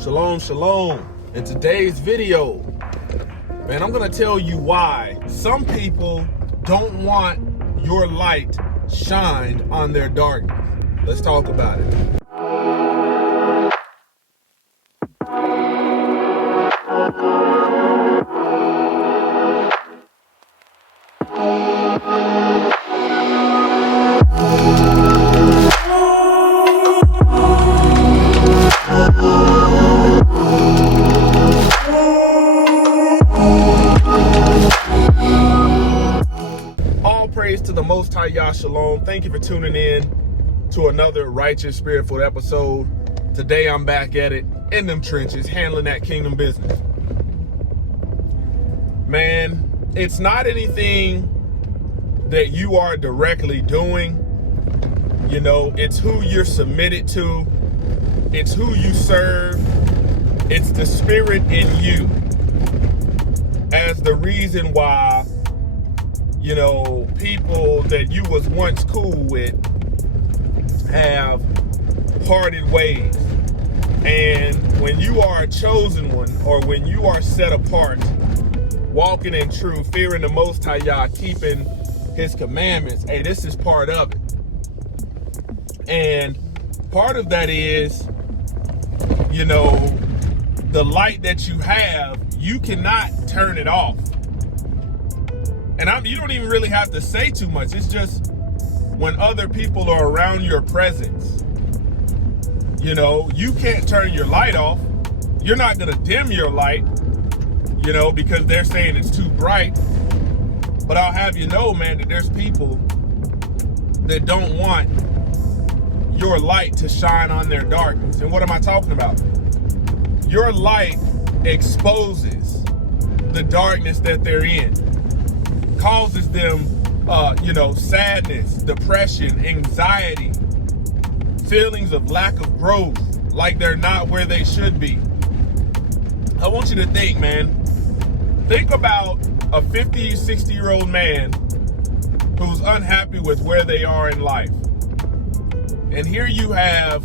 Shalom, shalom. In today's video, man, I'm gonna tell you why some people don't want your light shined on their darkness. Let's talk about it. Praise to the Most High Yah Shalom. Thank you for tuning in to another Righteous Spirit-filled episode. Today I'm back at it in them trenches, handling that kingdom business. Man, it's not anything that you are directly doing. You know, it's who you're submitted to. It's who you serve. It's the spirit in you as the reason why, you know, people that you was once cool with have parted ways. And when you are a chosen one, or when you are set apart, walking in truth, fearing the Most High Yah, keeping his commandments, hey, this is part of it. And part of that is, you know, the light that you have, you cannot turn it off. And you don't even really have to say too much. It's just when other people are around your presence, you know, you can't turn your light off. You're not going to dim your light, you know, because they're saying it's too bright. But I'll have you know, man, that there's people that don't want your light to shine on their darkness. And what am I talking about? Your light exposes the darkness that they're in. Causes them, you know, sadness, depression, anxiety, feelings of lack of growth, like they're not where they should be. I want you to think, man. Think about a 50, 60-year-old man who's unhappy with where they are in life. And here you have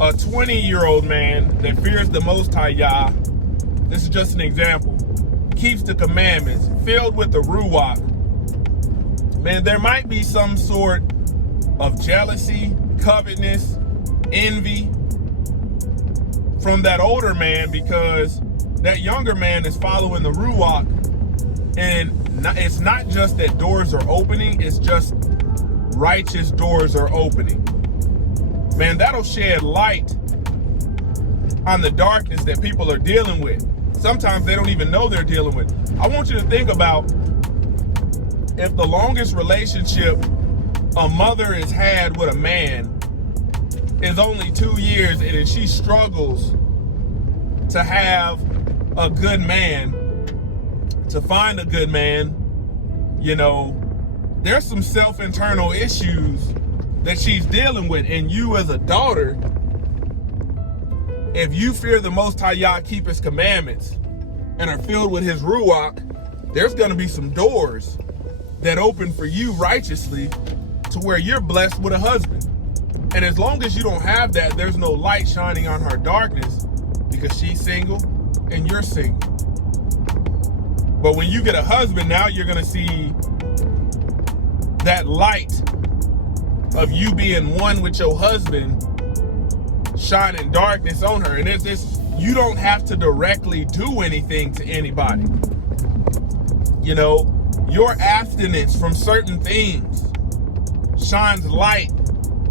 a 20-year-old man that fears the Most High Yah. This is just an example. Keeps the commandments, filled with the ruach. Man, there might be some sort of jealousy, covetousness, envy from that older man, because that younger man is following the ruach. And it's not just that doors are opening, it's just righteous doors are opening. Man, that'll shed light on the darkness that people are dealing with. Sometimes they don't even know they're dealing with. I want you to think about if the longest relationship a mother has had with a man is only 2 years, and if she struggles to have a good man, to find a good man, you know, there's some self-internal issues that she's dealing with. And you as a daughter, if you fear the Most High Yah, keep his commandments, and are filled with his ruach, there's going to be some doors that open for you righteously to where you're blessed with a husband. And as long as you don't have that, there's no light shining on her darkness, because she's single and you're single. But when you get a husband, now you're going to see that light of you being one with your husband shining darkness on her. And it's this, you don't have to directly do anything to anybody. You know, your abstinence from certain things shines light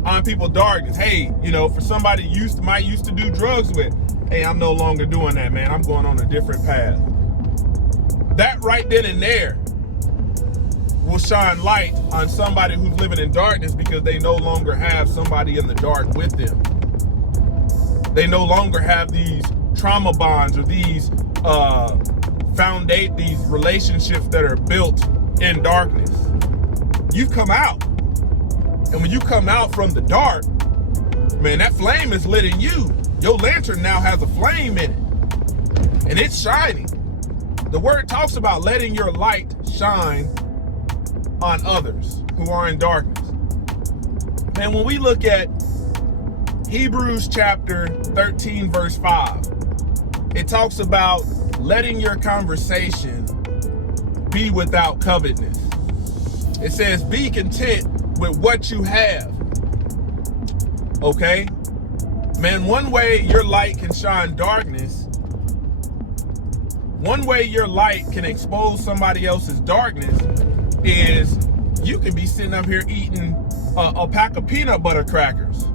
on people's darkness. Hey, you know, for somebody you might used to do drugs with, hey, I'm no longer doing that, man. I'm going on a different path. That right then and there will shine light on somebody who's living in darkness, because they no longer have somebody in the dark with them. They no longer have these trauma bonds or these these relationships that are built in darkness. You've come out. And when you come out from the dark, man, that flame is lit in you. Your lantern now has a flame in it. And it's shining. The word talks about letting your light shine on others who are in darkness. And when we look at Hebrews chapter 13, verse 5. It talks about letting your conversation be without covetousness. It says, be content with what you have. Okay? Man, one way your light can shine darkness, one way your light can expose somebody else's darkness is you can be sitting up here eating a pack of peanut butter crackers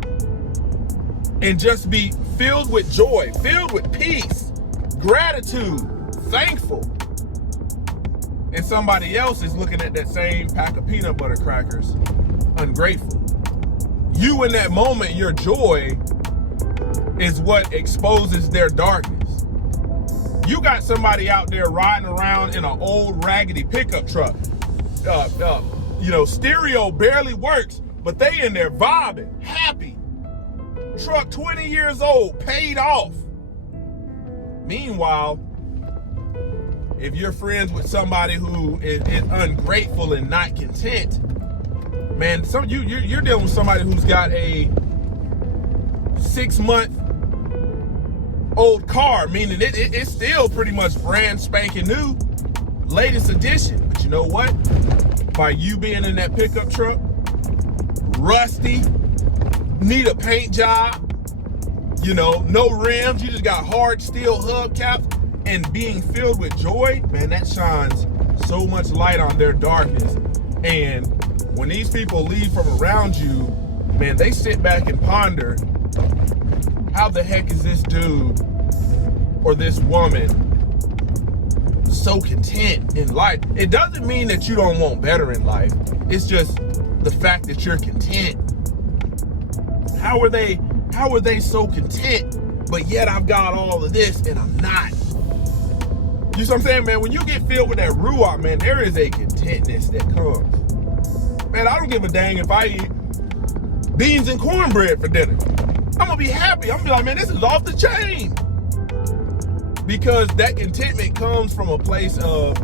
and just be filled with joy, filled with peace, gratitude, thankful. And somebody else is looking at that same pack of peanut butter crackers, ungrateful. You in that moment, your joy is what exposes their darkness. You got somebody out there riding around in an old raggedy pickup truck. Stereo barely works, but they in there vibing, happy. Truck 20 years old, paid off. Meanwhile, if you're friends with somebody who is ungrateful and not content, man, you're dealing with somebody who's got a 6-month-old car, meaning it's still pretty much brand spanking new, latest edition. But you know what? By you being in that pickup truck, rusty, need a paint job, no rims, you just got hard steel hubcaps, and being filled with joy, man, that shines so much light on their darkness. And when these people leave from around you, man, they sit back and ponder, how the heck is this dude or this woman so content in life? It doesn't mean that you don't want better in life. It's just the fact that you're content. How are they so content, but yet I've got all of this and I'm not? You see what I'm saying, man? When you get filled with that ruach, man, there is a contentness that comes. Man, I don't give a dang if I eat beans and cornbread for dinner. I'm gonna be happy. I'm gonna be like, man, this is off the chain. Because that contentment comes from a place of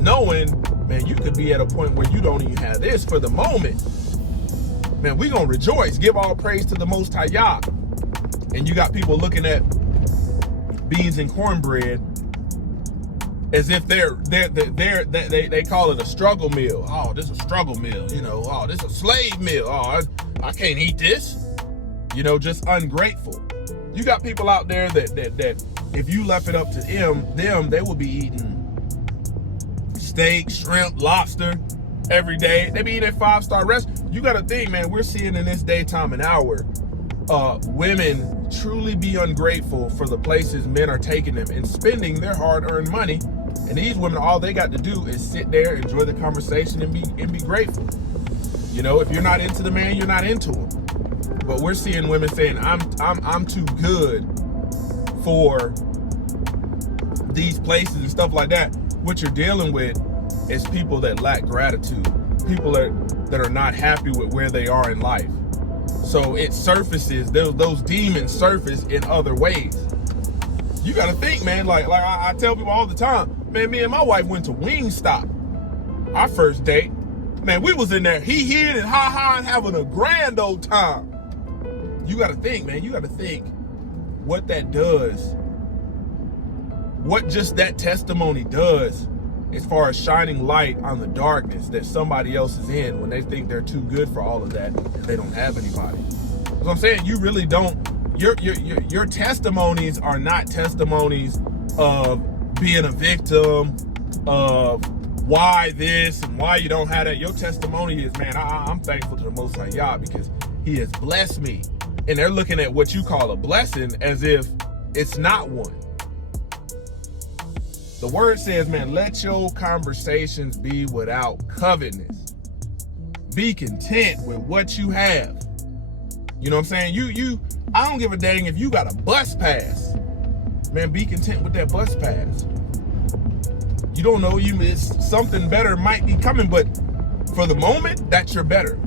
knowing, man, you could be at a point where you don't even have this for the moment. Man, we gonna rejoice, give all praise to the Most High Yah. And you got people looking at beans and cornbread as if they call it a struggle meal. Oh, this is a struggle meal, oh, this is a slave meal. Oh, I can't eat this. Just ungrateful. You got people out there that if you left it up to them, they will be eating steak, shrimp, lobster every day. They be eating at 5-star restaurants. You got to think, man, we're seeing in this daytime and hour, women truly be ungrateful for the places men are taking them and spending their hard-earned money. And these women, all they got to do is sit there, enjoy the conversation, and be grateful. If you're not into the man, you're not into him. But we're seeing women saying, I'm too good for these places and stuff like that. What you're dealing with is people that lack gratitude, people that are not happy with where they are in life. So it surfaces, those demons surface in other ways. You got to think, man, like I tell people all the time, man, me and my wife went to Wingstop. Our first date, man, we was in there hee-heeing and ha-ha and having a grand old time. You got to think, man, what that does, what just that testimony does as far as shining light on the darkness that somebody else is in when they think they're too good for all of that and they don't have anybody. So I'm saying, you really don't, your testimonies are not testimonies of being a victim, of why this and why you don't have that. Your testimony is, man, I'm thankful to the Most High Yah because He has blessed me. And they're looking at what you call a blessing as if it's not one. The word says, man, let your conversations be without covetousness. Be content with what you have. You know what I'm saying? I don't give a dang if you got a bus pass. Man, be content with that bus pass. You don't know, something better might be coming, but for the moment, that's your better.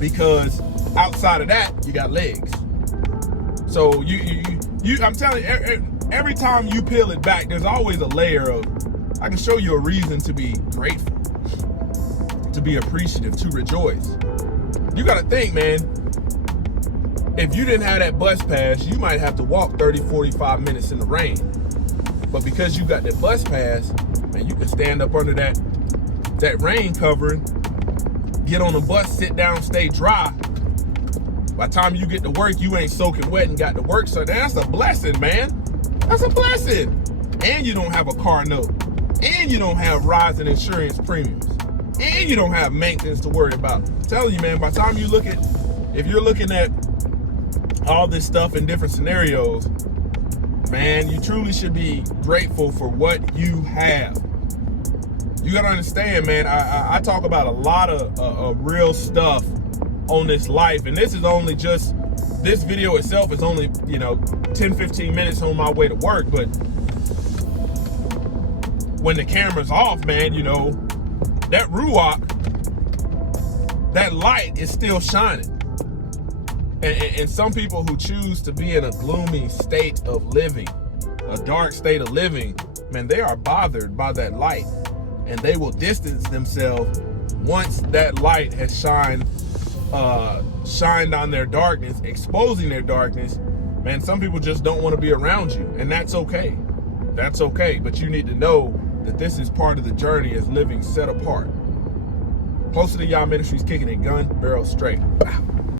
Because outside of that, you got legs. So I'm telling you, every time you peel it back, there's always a layer of, I can show you a reason to be grateful, to be appreciative, to rejoice. You got to think, man, If you didn't have that bus pass, you might have to walk 30, 45 minutes in the rain. But because you got that bus pass, man, you can stand up under that rain covering, get on the bus, sit down, stay dry. By the time you get to work, you ain't soaking wet and got to work. So that's a blessing, man. That's a blessing. And you don't have a car note. And you don't have rising insurance premiums. And you don't have maintenance to worry about. I'm telling you, man, by the time you look at, if you're looking at all this stuff in different scenarios, man, you truly should be grateful for what you have. You gotta understand, man, I talk about a lot of real stuff on this life, and this is only just, this video itself is only, 10, 15 minutes on my way to work, but when the camera's off, man, that ruach, that light is still shining. And some people who choose to be in a gloomy state of living, a dark state of living, man, they are bothered by that light. And they will distance themselves once that light has shined on their darkness, exposing their darkness. Man, some people just don't want to be around you, and that's okay. That's okay, but you need to know that this is part of the journey as living set apart. Closer to Y'all Ministries, kicking it gun barrel straight. Wow.